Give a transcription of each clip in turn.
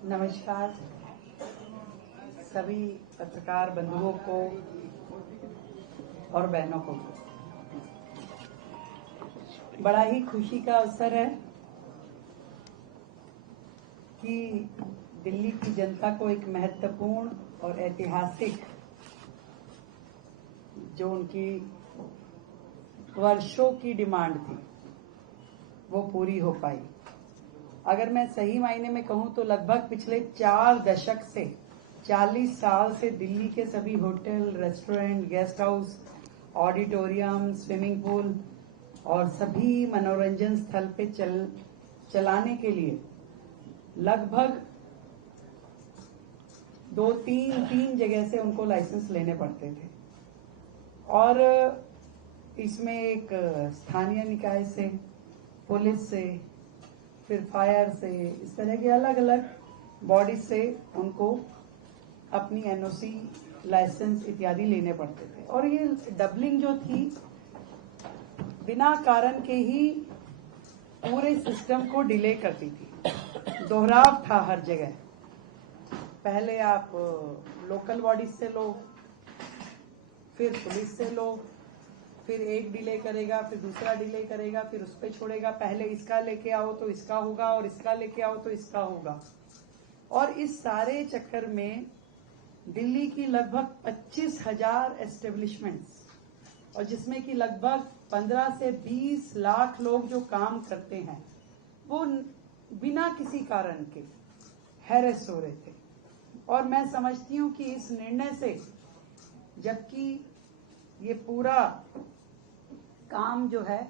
नमस्कार सभी पत्रकार बंधुओं को और बहनों को। बड़ा ही खुशी का अवसर है कि दिल्ली की जनता को एक महत्वपूर्ण और ऐतिहासिक जो उनकी वर्षों की डिमांड थी वो पूरी हो पाई। अगर मैं सही मायने में कहूं तो लगभग पिछले 4 दशक से 40 साल से दिल्ली के सभी hotel, restaurant, guest house, auditorium, swimming pool और सभी मनोरंजन स्थल पे चलाने के लिए लगभग 2-3 जगह से उनको लाइसेंस लेने पड़ते थे और इसमें एक स्थानीय निकाय से, पुलिस से, फिर फायर से, इस तरह के अलग अलग बॉडी से उनको अपनी एनओसी, लाइसेंस इत्यादि लेने पड़ते थे। और ये डबलिंग जो थी बिना कारण के ही पूरे सिस्टम को डिले करती थी। दोहराव था हर जगह। पहले आप लोकल बॉडी से लो, फिर पुलिस से लो, फिर एक डिले करेगा, फिर दूसरा डिले करेगा, फिर उस पर छोड़ेगा, पहले इसका लेके आओ तो इसका होगा और इसका लेके आओ तो इसका होगा। और इस सारे चक्कर में दिल्ली की लगभग 25,000 एस्टेब्लिशमेंट्स और जिसमें कि लगभग 15 से 20 लाख लोग जो काम करते हैं वो बिना किसी कारण के हैरेस हो रहे थे। और मैं समझती हूं कि इस निर्णय से, जबकि ये पूरा काम जो है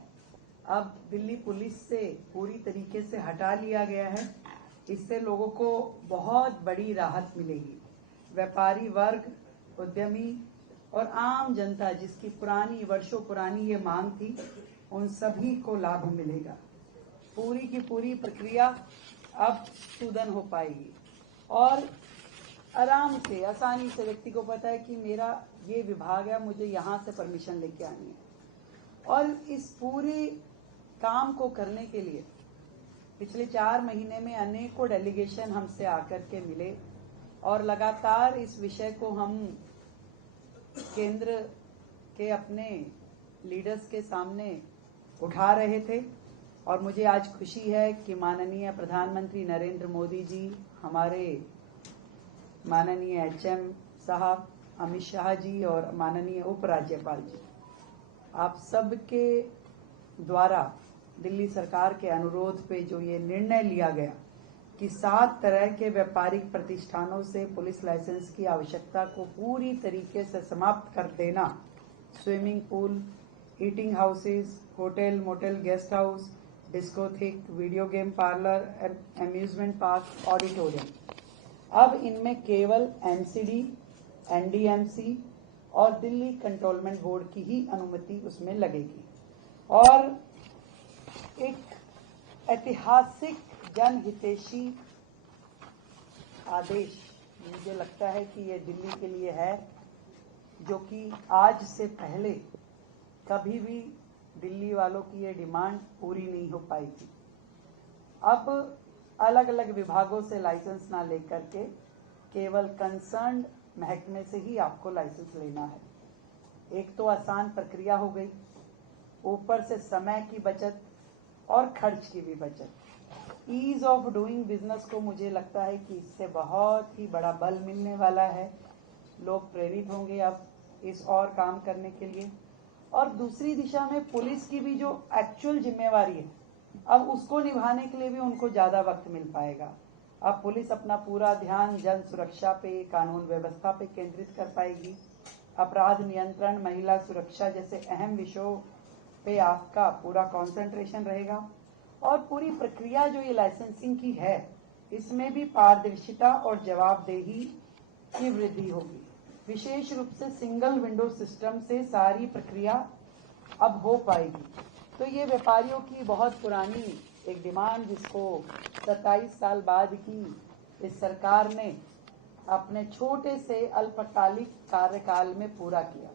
अब दिल्ली पुलिस से पूरी तरीके से हटा लिया गया है, इससे लोगों को बहुत बड़ी राहत मिलेगी। व्यापारी वर्ग, उद्यमी और आम जनता जिसकी वर्षों पुरानी ये मांग थी, उन सभी को लाभ मिलेगा। पूरी की पूरी प्रक्रिया अब सुदन हो पाएगी और आराम से, आसानी से व्यक्ति को पता है कि मेरा ये विभाग है, मुझे यहाँ से परमिशन लेके आनी है। और इस पूरे काम को करने के लिए पिछले 4 महीने में अनेकों डेलीगेशन हमसे आकर के मिले और लगातार इस विषय को हम केंद्र के अपने लीडर्स के सामने उठा रहे थे। और मुझे आज खुशी है कि माननीय प्रधानमंत्री नरेंद्र मोदी जी, हमारे माननीय एचएम साहब अमित शाह जी और माननीय उपराज्यपाल जी, आप सबके द्वारा दिल्ली सरकार के अनुरोध पे जो ये निर्णय लिया गया कि 7 तरह के व्यापारिक प्रतिष्ठानों से पुलिस लाइसेंस की आवश्यकता को पूरी तरीके से समाप्त कर देना, swimming pool, eating houses, hotel, motel, guest house, discotheque, video game parlour, amusement park, auditorium, अब इनमें केवल एनसीडी, एनडीएमसी और दिल्ली कंट्रोलमेंट बोर्ड की ही अनुमति उसमें लगेगी। और एक ऐतिहासिक जनहितैषी आदेश मुझे लगता है कि ये दिल्ली के लिए है, जो कि आज से पहले कभी भी दिल्ली वालों की ये डिमांड पूरी नहीं हो पाई थी। अब अलग अलग विभागों से लाइसेंस ना लेकर के केवल कंसर्न्ड महकमे से ही आपको लाइसेंस लेना है। एक तो आसान प्रक्रिया हो गई, ऊपर से समय की बचत और खर्च की भी बचत। ईज ऑफ डूइंग बिजनेस को मुझे लगता है कि इससे बहुत ही बड़ा बल मिलने वाला है। लोग प्रेरित होंगे अब इस और काम करने के लिए। और दूसरी दिशा में पुलिस की भी जो एक्चुअल जिम्मेवारी है, अब उसको निभाने के लिए भी उनको ज्यादा वक्त मिल पाएगा। अब पुलिस अपना पूरा ध्यान जन सुरक्षा पे, कानून व्यवस्था पे केंद्रित कर पाएगी। अपराध नियंत्रण, महिला सुरक्षा जैसे अहम विषयों पे आपका पूरा कंसंट्रेशन रहेगा। और पूरी प्रक्रिया जो ये लाइसेंसिंग की है, इसमें भी पारदर्शिता और जवाबदेही की वृद्धि होगी। विशेष रूप से सिंगल विंडो सिस्टम से सारी प्रक्रिया अब हो पाएगी। तो ये व्यापारियों की बहुत पुरानी एक डिमांड, जिसको 27 साल बाद की इस सरकार ने अपने छोटे से अल्पकालिक कार्यकाल में पूरा किया।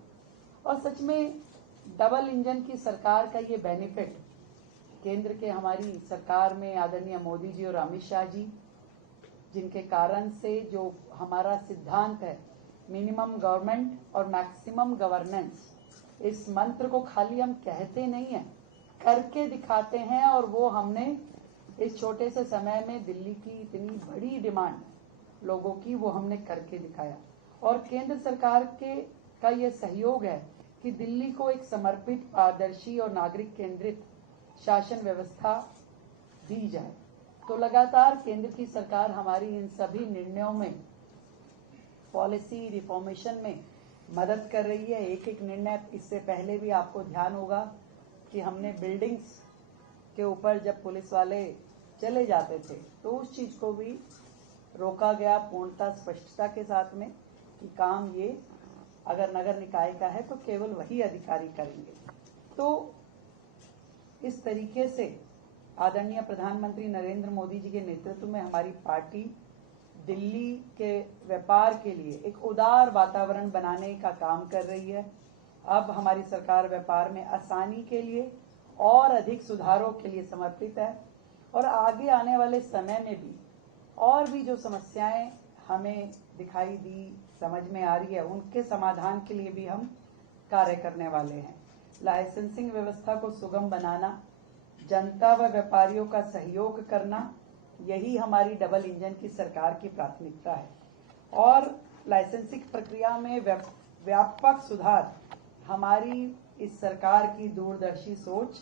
और सच में डबल इंजन की सरकार का ये बेनिफिट केंद्र के हमारी सरकार में आदरणीय मोदी जी और अमित शाह जी जिनके कारण से जो हमारा सिद्धांत है मिनिमम गवर्नमेंट और मैक्सिमम गवर्नेंस, इस मंत्र को खाली हम कहते नहीं हैं, करके दिखाते हैं। और वो हमने इस छोटे से समय में दिल्ली की इतनी बड़ी डिमांड लोगों की, वो हमने करके दिखाया। और केंद्र सरकार का ये सहयोग है कि दिल्ली को एक समर्पित, पारदर्शी और नागरिक केंद्रित शासन व्यवस्था दी जाए। तो लगातार केंद्र की सरकार हमारी इन सभी निर्णयों में, पॉलिसी रिफॉर्मेशन में मदद कर रही है। एक एक निर्णय, इससे पहले भी आपको ध्यान होगा कि हमने बिल्डिंग्स के ऊपर जब पुलिस वाले चले जाते थे तो उस चीज को भी रोका गया पूर्णतः स्पष्टता के साथ में कि काम ये अगर नगर निकाय का है तो केवल वही अधिकारी करेंगे। तो इस तरीके से आदरणीय प्रधानमंत्री नरेंद्र मोदी जी के नेतृत्व में हमारी पार्टी दिल्ली के व्यापार के लिए एक उदार वातावरण बनाने का काम कर रही है। अब हमारी सरकार व्यापार में आसानी के लिए और अधिक सुधारों के लिए समर्पित है और आगे आने वाले समय में भी और भी जो समस्याएं हमें दिखाई दी, समझ में आ रही है, उनके समाधान के लिए भी हम कार्य करने वाले हैं। लाइसेंसिंग व्यवस्था को सुगम बनाना, जनता व व्यापारियों का सहयोग करना, यही हमारी डबल इंजन की सरकार की प्राथमिकता है। और लाइसेंसिंग प्रक्रिया में व्यापक सुधार हमारी इस सरकार की दूरदर्शी सोच,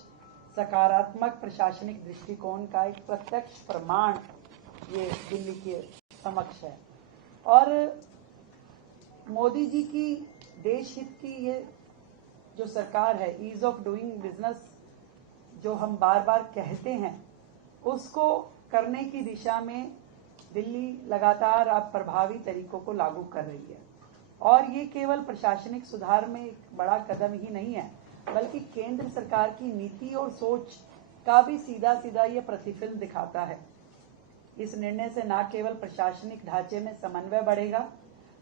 सकारात्मक प्रशासनिक दृष्टिकोण का एक प्रत्यक्ष प्रमाण ये दिल्ली के समक्ष है। और मोदी जी की देश हित की ये जो सरकार है, ईज ऑफ डूइंग बिजनेस जो हम बार बार कहते हैं, उसको करने की दिशा में दिल्ली लगातार अब प्रभावी तरीकों को लागू कर रही है। और ये केवल प्रशासनिक सुधार में एक बड़ा कदम ही नहीं है, बल्कि केंद्र सरकार की नीति और सोच का भी सीधा सीधा ये प्रतिफल दिखाता है। इस निर्णय से न केवल प्रशासनिक ढांचे में समन्वय बढ़ेगा,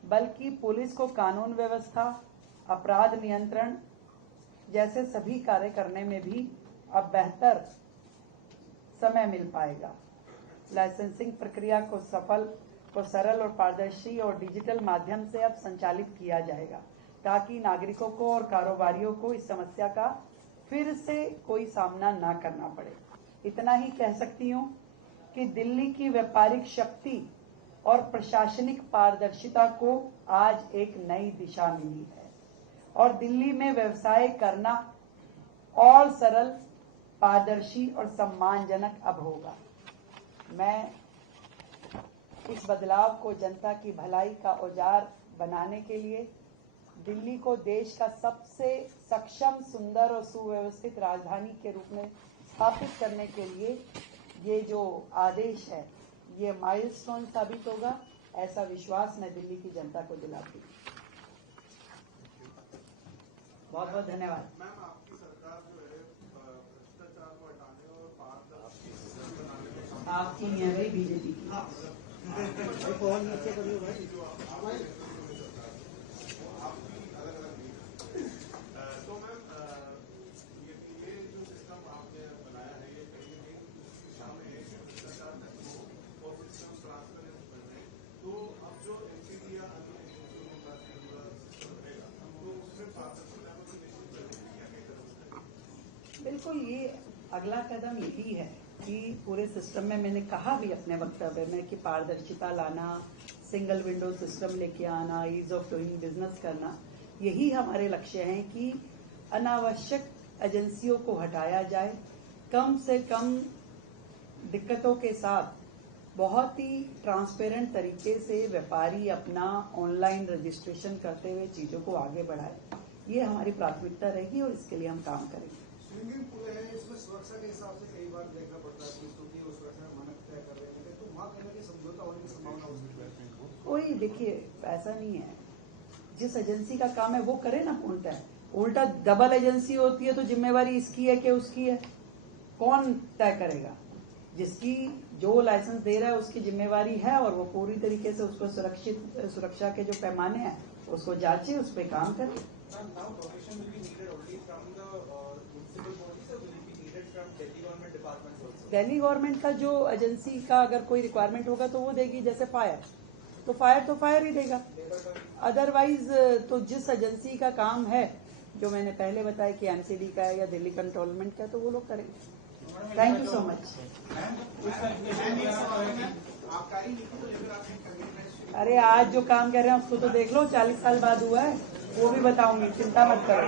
बल्कि पुलिस को कानून व्यवस्था, अपराध नियंत्रण जैसे सभी कार्य करने में भी अब बेहतर समय मिल पाएगा। लाइसेंसिंग प्रक्रिया को सरल और पारदर्शी और डिजिटल माध्यम से अब संचालित किया जाएगा, ताकि नागरिकों को और कारोबारियों को इस समस्या का फिर से कोई सामना ना करना पड़े। इतना ही कह सकती हूँ कि दिल्ली की व्यापारिक शक्ति और प्रशासनिक पारदर्शिता को आज एक नई दिशा मिली है और दिल्ली में व्यवसाय करना और सरल, पारदर्शी और सम्मानजनक अब होगा। मैं इस बदलाव को जनता की भलाई का औजार बनाने के लिए दिल्ली को देश का सबसे सक्षम, सुंदर और सुव्यवस्थित राजधानी के रूप में स्थापित करने के लिए ये जो आदेश है, ये माइलस्टोन साबित होगा, ऐसा विश्वास मैं दिल्ली की जनता को दिलाती हूँ। बहुत बहुत धन्यवाद। मैम, आपकी सरकार जो है भ्रष्टाचार को हटाने और पारदर्शी बनाने में काम, आपकी नहीं है भाई, बीजेपी की। बहुत नीचे करिए भाई। आपकी अलग अलग नीति। तो मैम, ये जो सिस्टम आपने बनाया है, ये कहीं न कहीं उस दिशा में भ्रष्टाचार खत्म हो और सिस्टम ट्रांसपेरेंट बन रहे। तो अब जो एनसीडी या अन्य सिस्टम रहेगा, तो उसमें पारदर्शिता को निश्चित करने के क्या क्या कदम? बिल्कुल, ये अगला कदम यही है कि पूरे सिस्टम में, मैंने कहा भी अपने वक्तव्य में कि पारदर्शिता लाना, सिंगल विंडो सिस्टम लेके आना, ईज ऑफ डूइंग बिजनेस करना, यही हमारे लक्ष्य हैं कि अनावश्यक एजेंसियों को हटाया जाए, कम से कम दिक्कतों के साथ बहुत ही ट्रांसपेरेंट तरीके से व्यापारी अपना ऑनलाइन रजिस्ट्रेशन करते हुए चीजों को आगे बढ़ाए। ये हमारी प्राथमिकता रहेगी और इसके लिए हम काम करेंगे। स्विमिंग पूल है, इसमें सुरक्षा के हिसाब से कई बार देखना पड़ता है, क्योंकि उस सुरक्षा में मानक तय कर रहे हैं, तो वहाँ कहीं समझौता होने की संभावना हो सकती है। कोई, देखिए, ऐसा नहीं है, जिस एजेंसी का काम है वो करे ना। उल्टा डबल एजेंसी होती है तो जिम्मेवारी इसकी है कि उसकी है, कौन तय करेगा? जिसकी जो लाइसेंस दे रहा है उसकी जिम्मेवारी है और वो पूरी तरीके से उसको सुरक्षा के जो पैमाने हैं उसको जांचे, उस पर काम करे। Now permission will be needed only from the municipal bodies or will it be needed from Delhi government departments also? Delhi government का जो एजेंसी का अगर कोई रिक्वायरमेंट होगा तो वो देगी, जैसे फायर तो फायर ही देगा। अदरवाइज तो जिस एजेंसी का काम है, जो मैंने पहले बताया कि एमसीडी का है या दिल्ली कंट्रोलमेंट का है, तो वो लोग करेंगे। Thank you so much. अरे आज जो काम कर रहे हैं उसको तो देख लो, 40 साल बाद हुआ है, वो भी बताऊंगी, चिंता मत करो।